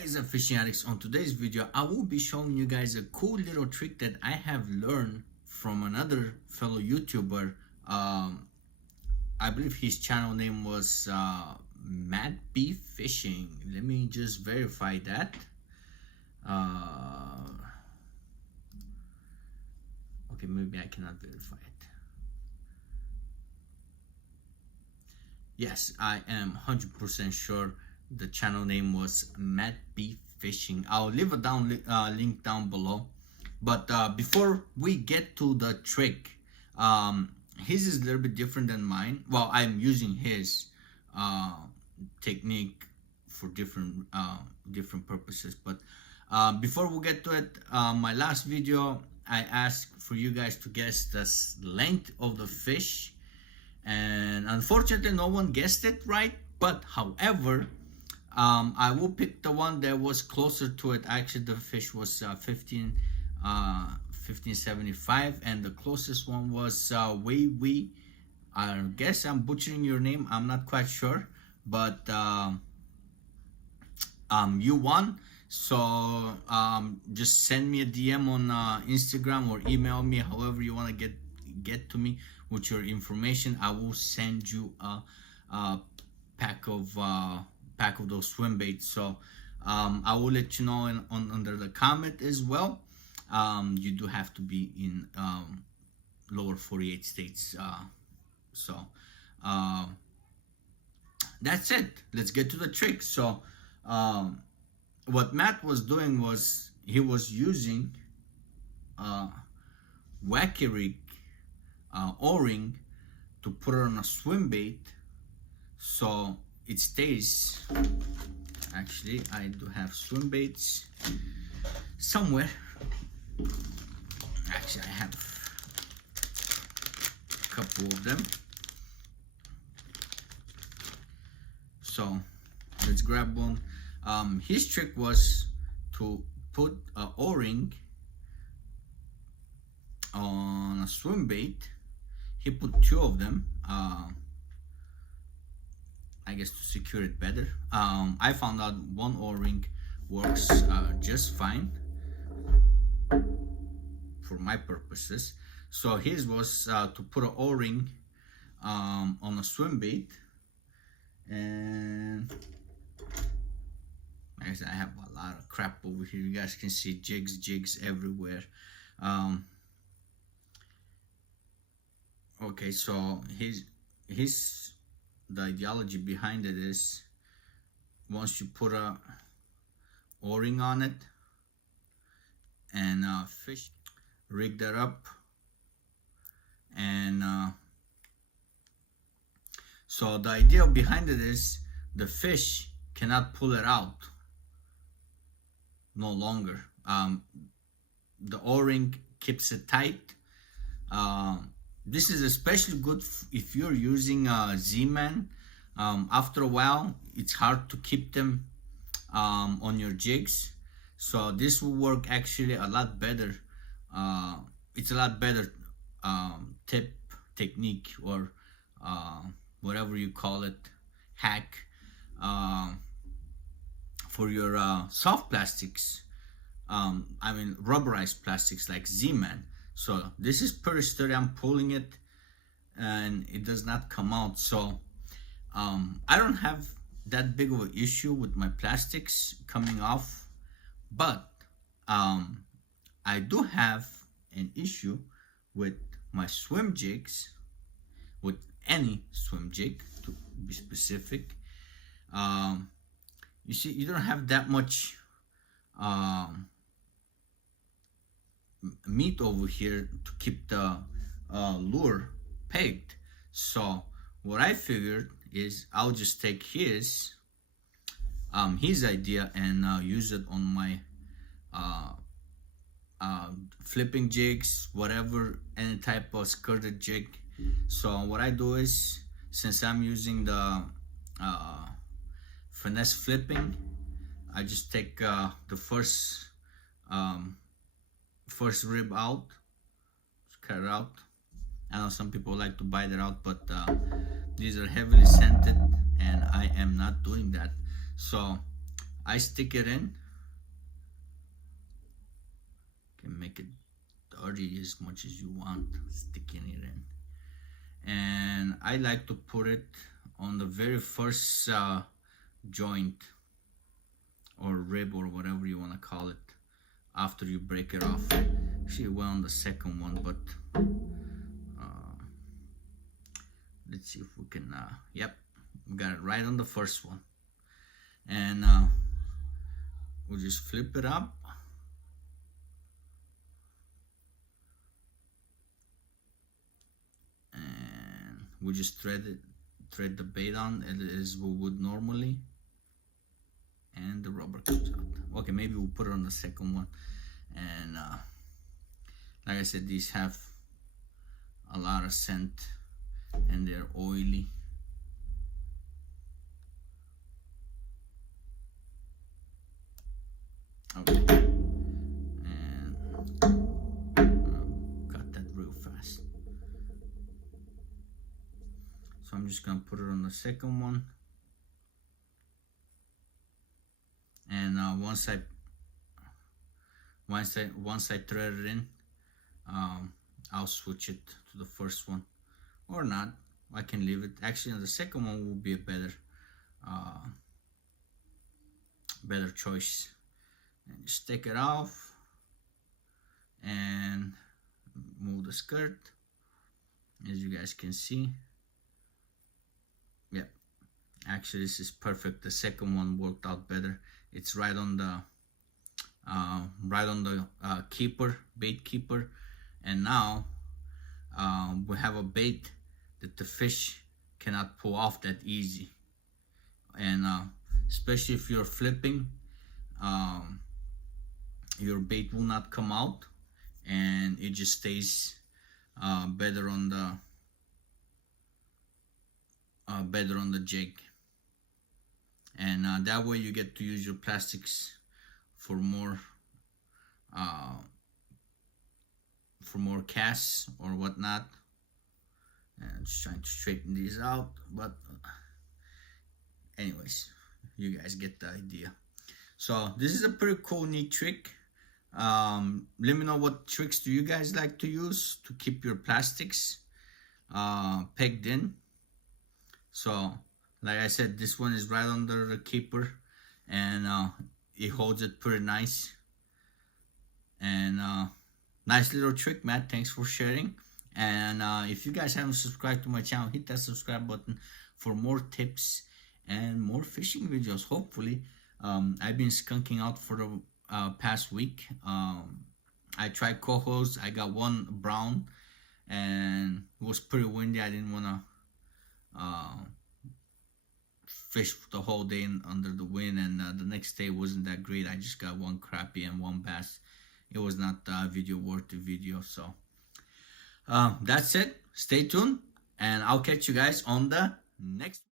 What is up, fishing addicts? On today's video I will be showing you guys a cool little trick that I have learned from another fellow YouTuber. I believe his channel name was Matt B Fishing. Let me just verify that. Okay, maybe I cannot verify it. Yes, I am 100% sure the channel name was Matt B Fishing. I'll leave a link down below. But before we get to the trick, his is a little bit different than mine. Well, I'm using his technique for different purposes. But before we get to it, my last video I asked for you guys to guess the length of the fish, and unfortunately no one guessed it right. But however, I will pick the one that was closer to it. Actually, the fish was 1575, and the closest one was Wei. I guess I'm butchering your name. I'm not quite sure, but you won. So just send me a DM on Instagram or email me, however you want to get to me with your information. I will send you a pack of those swim baits. So I will let you know under the comment as well. You do have to be in lower 48 states. So that's it. Let's get to the trick. So what Matt was doing was he was using wacky rig O-ring to put it on a swim bait, so it stays. Actually, I do have swim baits somewhere. Actually, I have a couple of them. So let's grab one. His trick was to put an O-ring on a swim bait. He put two of them, I guess to secure it better. I found out one O-ring works just fine for my purposes. So his was to put an O-ring on a swim bait, and I have a lot of crap over here. You guys can see jigs everywhere. Okay, so the ideology behind it is, once you put a O-ring on it and fish, rig that up, and so the idea behind it is the fish cannot pull it out no longer. The O-ring keeps it tight. This is especially good if you're using Z-Man. After a while, it's hard to keep them on your jigs. So this will work actually a lot better. It's a lot better technique, or whatever you call it, hack, for your soft plastics. I mean rubberized plastics like Z-Man. So this is pretty sturdy. I'm pulling it and it does not come out. So I don't have that big of an issue with my plastics coming off, but I do have an issue with my swim jigs, with any swim jig to be specific. You see, you don't have that much meat over here to keep the lure pegged. So what I figured is I'll just take his idea and use it on my flipping jigs, whatever, any type of skirted jig. So what I do is, since I'm using the finesse flipping, I just take the first rib out, just cut it out. I know some people like to bite it out, but these are heavily scented and I am not doing that. So I stick it in. You can make it dirty as much as you want, sticking it in. And I like to put it on the very first joint or rib or whatever you want to call it after you break it off. Actually, it went on the second one, but let's see if we can. Yep, we got it right on the first one, and we'll just flip it up. And we'll just thread the bait on as we would normally, and the rubber comes out. Okay, maybe we'll put it on the second one. And like I said, these have a lot of scent and they're oily. Okay, and got that real fast. So I'm just gonna put it on the second one, and once I thread it in, I'll switch it to the first one, or not. I can leave it. Actually, the second one will be a better choice. And just take it off and move the skirt, as you guys can see. Yeah, actually this is perfect. The second one worked out better. It's right on the bait keeper, and now we have a bait that the fish cannot pull off that easy. And especially if you're flipping, your bait will not come out, and it just stays better on the jig. And that way you get to use your plastics for more casts or whatnot. And I'm just trying to straighten these out, but anyways, you guys get the idea. So this is a pretty cool, neat trick. Let me know what tricks do you guys like to use to keep your plastics pegged in. So like I said, this one is right under the keeper, and it holds it pretty nice. And nice little trick, Matt. Thanks for sharing. And if you guys haven't subscribed to my channel, hit that subscribe button for more tips and more fishing videos. Hopefully, I've been skunking out for the past week. I tried cohos. I got one brown, and it was pretty windy. I didn't want to fish the whole day under the wind, and the next day wasn't that great. I just got one crappie and one bass. It was not video worth the video. So that's it. Stay tuned, and I'll catch you guys on the next